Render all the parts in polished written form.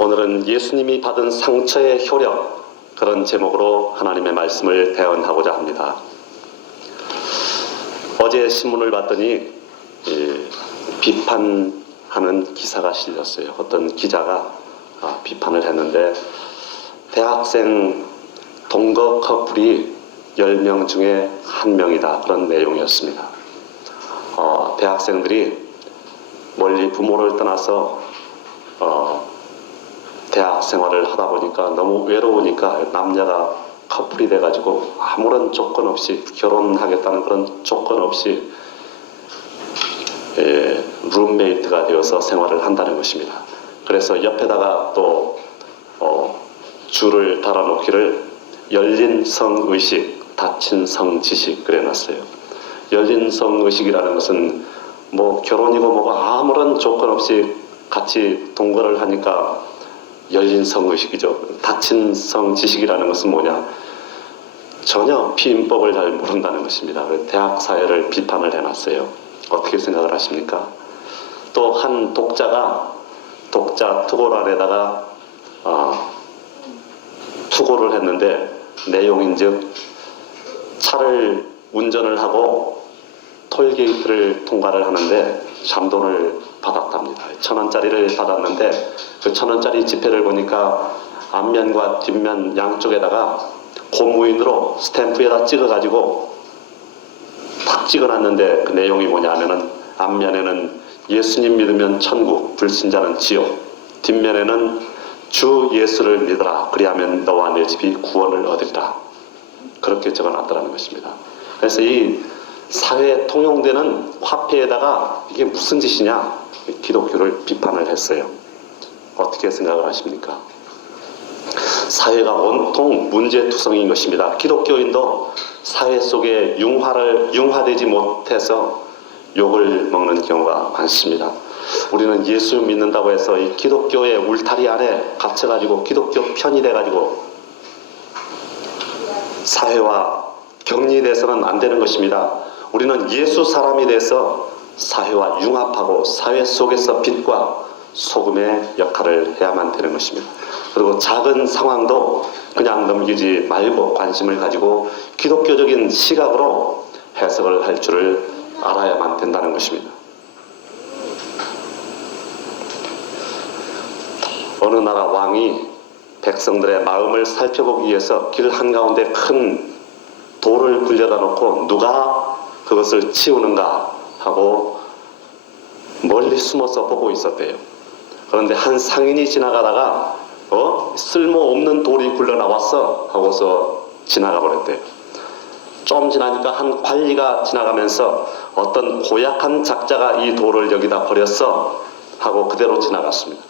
오늘은 예수님이 받은 상처의 효력, 그런 제목으로 하나님의 말씀을 대언하고자 합니다. 어제 신문을 봤더니 비판하는 기사가 실렸어요. 어떤 기자가 비판을 했는데 대학생 동거 커플이 10명 중에 1명이다, 그런 내용이었습니다. 대학생들이 멀리 부모를 떠나서 대학 생활을 하다 보니까 너무 외로우니까 남녀가 커플이 돼가지고 아무런 조건 없이 결혼하겠다는 그런 조건 없이 룸메이트가 되어서 생활을 한다는 것입니다. 그래서 옆에다가 또 줄을 달아놓기를 열린 성의식, 닫힌 성지식 그래놨어요. 열린 성의식이라는 것은 뭐 결혼이고 뭐고 아무런 조건 없이 같이 동거를 하니까 열린 성의식이죠. 닫힌 성지식이라는 것은 뭐냐? 전혀 피임법을 잘 모른다는 것입니다. 대학 사회를 비판을 해놨어요. 어떻게 생각을 하십니까? 또 한 독자가 독자 투고란에다가 투고를 했는데 내용인즉 차를 운전을 하고 톨게이트를 통과를 하는데 잔돈을 받았답니다. 1,000원짜리를 받았는데 그 1,000원짜리 지폐를 보니까 앞면과 뒷면 양쪽에다가 고무인으로 스탬프에다 찍어가지고 탁 찍어놨는데 그 내용이 뭐냐면은 앞면에는 예수님 믿으면 천국, 불신자는 지옥, 뒷면에는 주 예수를 믿어라, 그리하면 너와 내 집이 구원을 얻으리라, 그렇게 적어놨더라는 것입니다. 그래서 이 사회에 통용되는 화폐에다가 이게 무슨 짓이냐, 기독교를 비판을 했어요. 어떻게 생각을 하십니까? 사회가 온통 문제투성인 것입니다. 기독교인도 사회 속에 융화되지 못해서 욕을 먹는 경우가 많습니다. 우리는 예수 믿는다고 해서 이 기독교의 울타리 안에 갇혀가지고 기독교 편이 돼가지고 사회와 격리돼서는 안 되는 것입니다. 우리는 예수 사람이 돼서 사회와 융합하고 사회 속에서 빛과 소금의 역할을 해야만 되는 것입니다. 그리고 작은 상황도 그냥 넘기지 말고 관심을 가지고 기독교적인 시각으로 해석을 할 줄을 알아야만 된다는 것입니다. 어느 나라 왕이 백성들의 마음을 살펴보기 위해서 길 한가운데 큰 돌을 굴려다 놓고 누가 그것을 치우는가 하고 멀리 숨어서 보고 있었대요. 그런데 한 상인이 지나가다가 쓸모없는 돌이 굴러 나왔어 하고서 지나가 버렸대요. 좀 지나니까 한 관리가 지나가면서 어떤 고약한 작자가 이 돌을 여기다 버렸어 하고 그대로 지나갔습니다.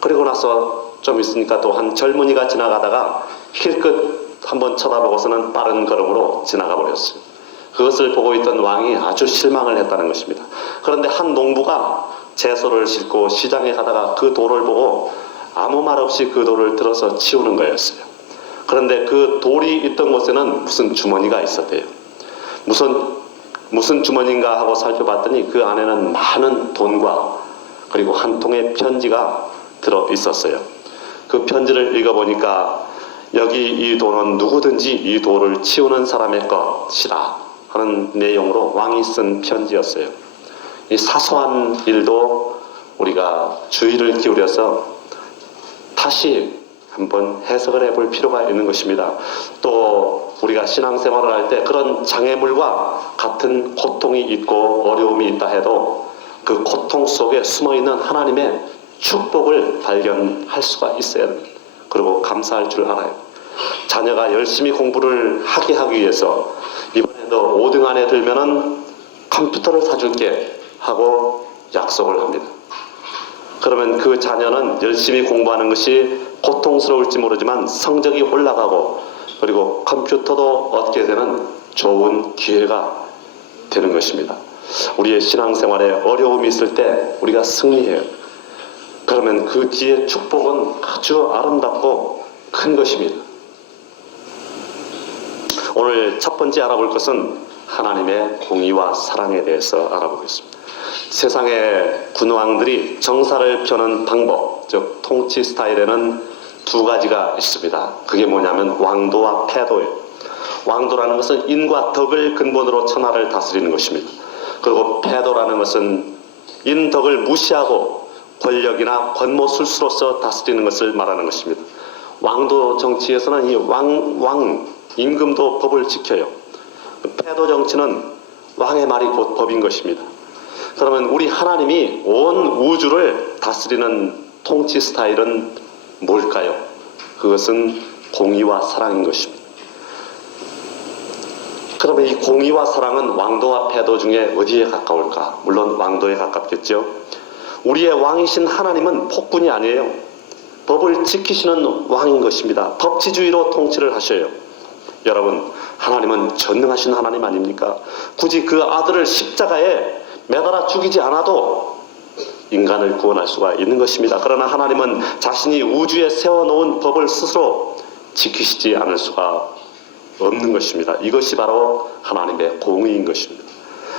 그리고 나서 좀 있으니까 또 한 젊은이가 지나가다가 힐끗 한번 쳐다보고서는 빠른 걸음으로 지나가 버렸어요. 그것을 보고 있던 왕이 아주 실망을 했다는 것입니다. 그런데 한 농부가 채소를 싣고 시장에 가다가 그 돌을 보고 아무 말 없이 그 돌을 들어서 치우는 거였어요. 그런데 그 돌이 있던 곳에는 무슨 주머니가 있었대요. 무슨 주머니인가 하고 살펴봤더니 그 안에는 많은 돈과 그리고 한 통의 편지가 들어 있었어요. 그 편지를 읽어보니까 여기 이 돈은 누구든지 이 돌을 치우는 사람의 것이라 하는 내용으로 왕이 쓴 편지였어요. 이 사소한 일도 우리가 주의를 기울여서 다시 한번 해석을 해볼 필요가 있는 것입니다. 또 우리가 신앙생활을 할 때 그런 장애물과 같은 고통이 있고 어려움이 있다 해도 그 고통 속에 숨어있는 하나님의 축복을 발견할 수가 있어야 됩니다. 그리고 감사할 줄 알아요. 자녀가 열심히 공부를 하게 하기 위해서 이번에도 5등 안에 들면은 컴퓨터를 사줄게 하고 약속을 합니다. 그러면 그 자녀는 열심히 공부하는 것이 고통스러울지 모르지만 성적이 올라가고 그리고 컴퓨터도 얻게 되는 좋은 기회가 되는 것입니다. 우리의 신앙생활에 어려움이 있을 때 우리가 승리해요. 그러면 그 뒤에 축복은 아주 아름답고 큰 것입니다. 오늘 첫 번째 알아볼 것은 하나님의 공의와 사랑에 대해서 알아보겠습니다. 세상의 군왕들이 정사를 펴는 방법, 즉 통치 스타일에는 두 가지가 있습니다. 그게 뭐냐면 왕도와 패도예요. 왕도라는 것은 인과 덕을 근본으로 천하를 다스리는 것입니다. 그리고 패도라는 것은 인덕을 무시하고 권력이나 권모술수로서 다스리는 것을 말하는 것입니다. 왕도 정치에서는 이 왕 임금도 법을 지켜요. 패도 정치는 왕의 말이 곧 법인 것입니다. 그러면 우리 하나님이 온 우주를 다스리는 통치 스타일은 뭘까요? 그것은 공의와 사랑인 것입니다. 그러면 이 공의와 사랑은 왕도와 패도 중에 어디에 가까울까? 물론 왕도에 가깝겠죠. 우리의 왕이신 하나님은 폭군이 아니에요. 법을 지키시는 왕인 것입니다. 법치주의로 통치를 하셔요. 여러분, 하나님은 전능하신 하나님 아닙니까? 굳이 그 아들을 십자가에 매달아 죽이지 않아도 인간을 구원할 수가 있는 것입니다. 그러나 하나님은 자신이 우주에 세워놓은 법을 스스로 지키시지 않을 수가 없는 것입니다. 이것이 바로 하나님의 공의인 것입니다.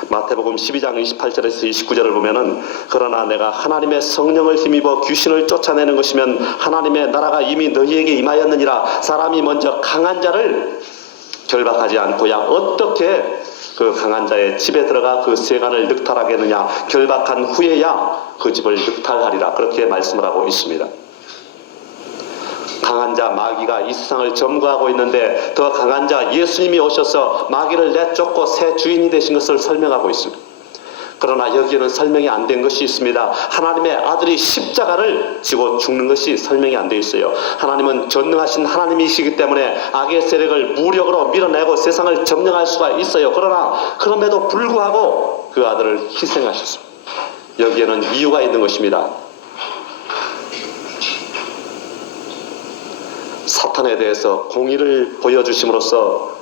마태복음 12장 28절에서 29절을 보면은 그러나 내가 하나님의 성령을 힘입어 귀신을 쫓아내는 것이면 하나님의 나라가 이미 너희에게 임하였느니라. 사람이 먼저 강한 자를 결박하지 않고야 어떻게 그 강한 자의 집에 들어가 그 세간을 늑탈하겠느냐. 결박한 후에야 그 집을 늑탈하리라. 그렇게 말씀을 하고 있습니다. 강한 자 마귀가 이 세상을 점거하고 있는데 더 강한 자 예수님이 오셔서 마귀를 내쫓고 새 주인이 되신 것을 설명하고 있습니다. 그러나 여기에는 설명이 안 된 것이 있습니다. 하나님의 아들이 십자가를 지고 죽는 것이 설명이 안 돼 있어요. 하나님은 전능하신 하나님이시기 때문에 악의 세력을 무력으로 밀어내고 세상을 점령할 수가 있어요. 그러나 그럼에도 불구하고 그 아들을 희생하셨습니다. 여기에는 이유가 있는 것입니다. 사탄에 대해서 공의를 보여주심으로써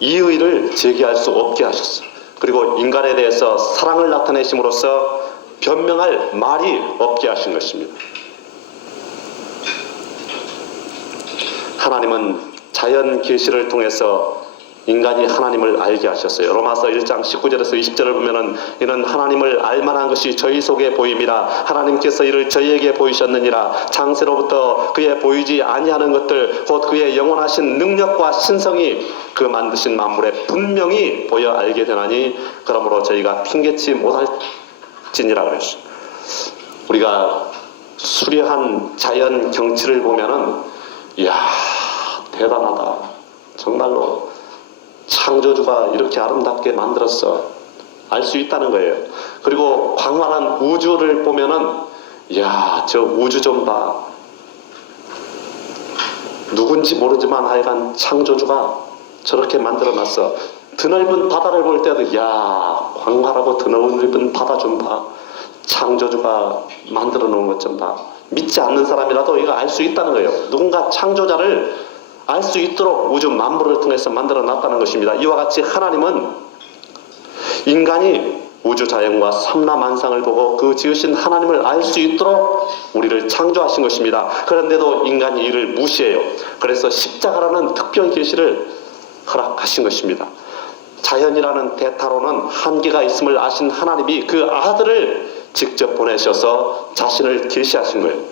이의를 제기할 수 없게 하셨어요. 그리고 인간에 대해서 사랑을 나타내심으로써 변명할 말이 없게 하신 것입니다. 하나님은 자연 계시를 통해서 인간이 하나님을 알게 하셨어요. 로마서 1장 19절에서 20절을 보면은 이는 하나님을 알만한 것이 저희 속에 보임이라. 하나님께서 이를 저희에게 보이셨느니라. 창세로부터 그의 보이지 아니하는 것들 곧 그의 영원하신 능력과 신성이 그 만드신 만물에 분명히 보여 알게 되나니 그러므로 저희가 핑계치 못할지니라 그랬어요. 우리가 수려한 자연 경치를 보면은 이야 대단하다. 정말로 창조주가 이렇게 아름답게 만들었어. 알 수 있다는 거예요. 그리고 광활한 우주를 보면은 이야 저 우주 좀 봐. 누군지 모르지만 하여간 창조주가 저렇게 만들어놨어. 드넓은 바다를 볼 때도 이야 광활하고 드넓은 바다 좀 봐. 창조주가 만들어 놓은 것 좀 봐. 믿지 않는 사람이라도 이거 알 수 있다는 거예요. 누군가 창조자를 알 수 있도록 우주 만물을 통해서 만들어 놨다는 것입니다. 이와 같이 하나님은 인간이 우주 자연과 삼라만상을 보고 그 지으신 하나님을 알 수 있도록 우리를 창조하신 것입니다. 그런데도 인간이 이를 무시해요. 그래서 십자가라는 특별 계시를 허락하신 것입니다. 자연이라는 대타로는 한계가 있음을 아신 하나님이 그 아들을 직접 보내셔서 자신을 계시하신 거예요.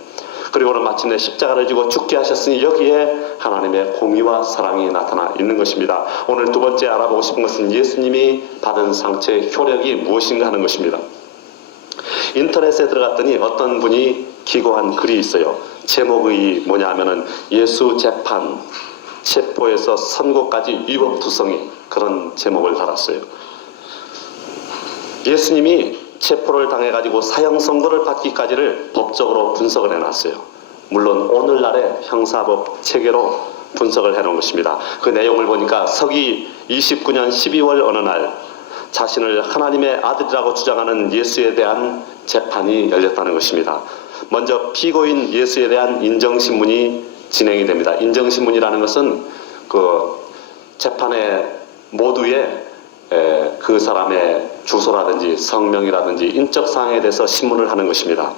그리고는 마침내 십자가를 지고 죽게 하셨으니 여기에 하나님의 공의와 사랑이 나타나 있는 것입니다. 오늘 두 번째 알아보고 싶은 것은 예수님이 받은 상처의 효력이 무엇인가 하는 것입니다. 인터넷에 들어갔더니 어떤 분이 기고한 글이 있어요. 제목이 뭐냐 하면은 예수 재판, 체포에서 선고까지 위법투성이, 그런 제목을 달았어요. 예수님이 체포를 당해가지고 사형 선고를 받기까지를 법적으로 분석을 해놨어요. 물론 오늘날의 형사법 체계로 분석을 해놓은 것입니다. 그 내용을 보니까 서기 29년 12월 어느 날 자신을 하나님의 아들이라고 주장하는 예수에 대한 재판이 열렸다는 것입니다. 먼저 피고인 예수에 대한 인정신문이 진행이 됩니다. 인정신문이라는 것은 그 재판의 모두의 그 사람의 주소라든지 성명이라든지 인적사항에 대해서 신문을 하는 것입니다.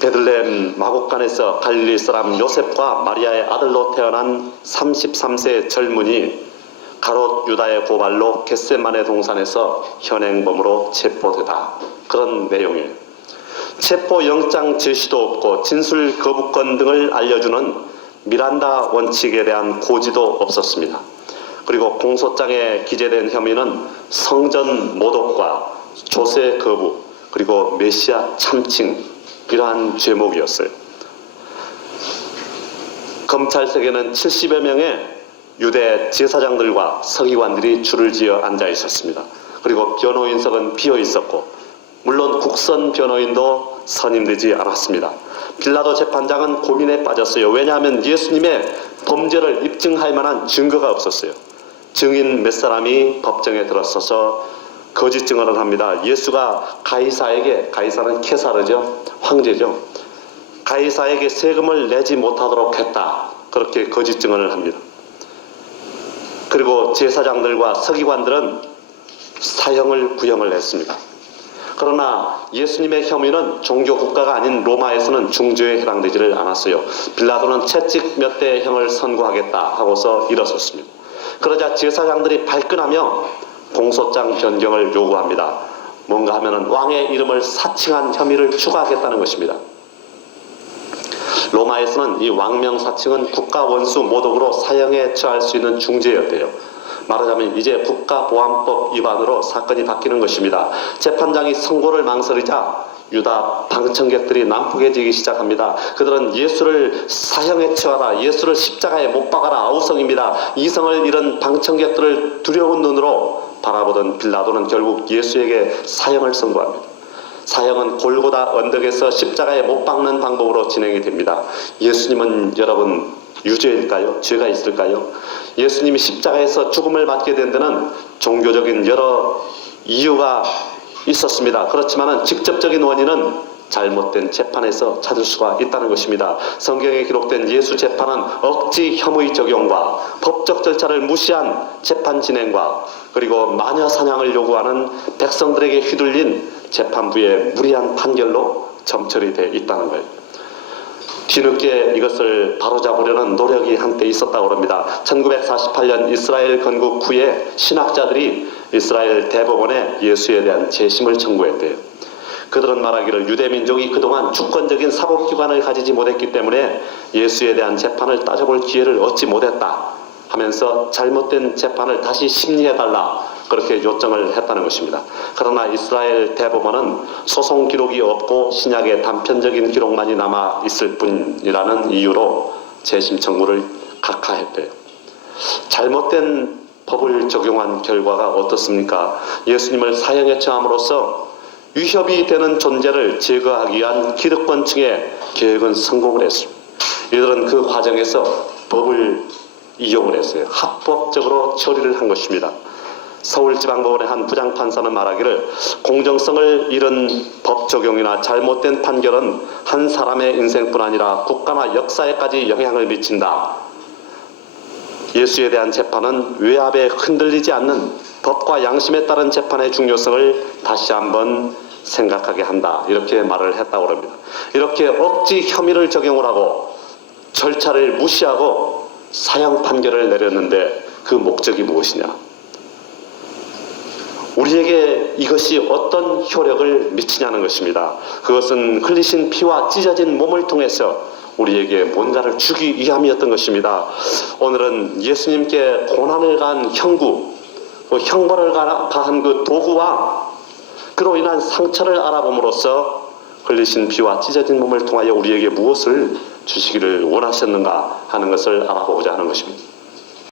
베들레헴 마곡간에서 갈릴리 사람 요셉과 마리아의 아들로 태어난 33세 젊은이 가롯 유다의 고발로 겟세마네 동산에서 현행범으로 체포되다. 그런 내용이에요. 체포영장 제시도 없고 진술 거부권 등을 알려주는 미란다 원칙에 대한 고지도 없었습니다. 그리고 공소장에 기재된 혐의는 성전 모독과 조세 거부 그리고 메시아 참칭 이러한 죄목이었어요. 검찰석에는 70여 명의 유대 제사장들과 서기관들이 줄을 지어 앉아 있었습니다. 그리고 변호인석은 비어 있었고 물론 국선 변호인도 선임되지 않았습니다. 빌라도 재판장은 고민에 빠졌어요. 왜냐하면 예수님의 범죄를 입증할 만한 증거가 없었어요. 증인 몇 사람이 법정에 들어서서 거짓 증언을 합니다. 예수가 가이사는 케사르죠. 황제죠. 가이사에게 세금을 내지 못하도록 했다. 그렇게 거짓 증언을 합니다. 그리고 제사장들과 서기관들은 사형을 구형을 했습니다. 그러나 예수님의 혐의는 종교 국가가 아닌 로마에서는 중죄에 해당되지를 않았어요. 빌라도는 채찍 몇 대 형을 선고하겠다 하고서 일어섰습니다. 그러자 제사장들이 발끈하며 공소장 변경을 요구합니다. 뭔가 하면은 왕의 이름을 사칭한 혐의를 추가하겠다는 것입니다. 로마에서는 이 왕명 사칭은 국가 원수 모독으로 사형에 처할 수 있는 중죄였대요. 말하자면 이제 국가보안법 위반으로 사건이 바뀌는 것입니다. 재판장이 선고를 망설이자 유다 방청객들이 난폭해지기 시작합니다. 그들은 예수를 사형에 처하라, 예수를 십자가에 못 박아라 아우성입니다. 이성을 잃은 방청객들을 두려운 눈으로 바라보던 빌라도는 결국 예수에게 사형을 선고합니다. 사형은 골고다 언덕에서 십자가에 못 박는 방법으로 진행이 됩니다. 예수님은 여러분 유죄일까요? 죄가 있을까요? 예수님이 십자가에서 죽음을 맞게 된 데는 종교적인 여러 이유가 있었습니다. 그렇지만 직접적인 원인은 잘못된 재판에서 찾을 수가 있다는 것입니다. 성경에 기록된 예수 재판은 억지 혐의 적용과 법적 절차를 무시한 재판 진행과 그리고 마녀 사냥을 요구하는 백성들에게 휘둘린 재판부의 무리한 판결로 점철이 되어 있다는 거예요. 뒤늦게 이것을 바로잡으려는 노력이 한때 있었다고 합니다. 1948년 이스라엘 건국 후에 신학자들이 이스라엘 대법원에 예수에 대한 재심을 청구했대요. 그들은 말하기를 유대민족이 그동안 주권적인 사법기관을 가지지 못했기 때문에 예수에 대한 재판을 따져볼 기회를 얻지 못했다 하면서 잘못된 재판을 다시 심리해달라 그렇게 요청을 했다는 것입니다. 그러나 이스라엘 대법원은 소송 기록이 없고 신약의 단편적인 기록만이 남아 있을 뿐이라는 이유로 재심 청구를 각하했대요. 잘못된 법을 적용한 결과가 어떻습니까? 예수님을 사형에 처함으로써 위협이 되는 존재를 제거하기 위한 기득권층의 계획은 성공을 했습니다. 이들은 그 과정에서 법을 이용을 했어요. 합법적으로 처리를 한 것입니다. 서울지방법원의 한 부장판사는 말하기를 공정성을 잃은 법 적용이나 잘못된 판결은 한 사람의 인생뿐 아니라 국가나 역사에까지 영향을 미친다. 예수에 대한 재판은 외압에 흔들리지 않는 법과 양심에 따른 재판의 중요성을 다시 한번 생각하게 한다. 이렇게 말을 했다고 합니다. 이렇게 억지 혐의를 적용을 하고 절차를 무시하고 사형 판결을 내렸는데 그 목적이 무엇이냐? 우리에게 이것이 어떤 효력을 미치냐는 것입니다. 그것은 흘리신 피와 찢어진 몸을 통해서 우리에게 뭔가를 주기 위함이었던 것입니다. 오늘은 예수님께 고난을 가한 형구, 형벌을 가한 그 도구와 그로 인한 상처를 알아봄으로써 흘리신 피와 찢어진 몸을 통하여 우리에게 무엇을 주시기를 원하셨는가 하는 것을 알아보고자 하는 것입니다.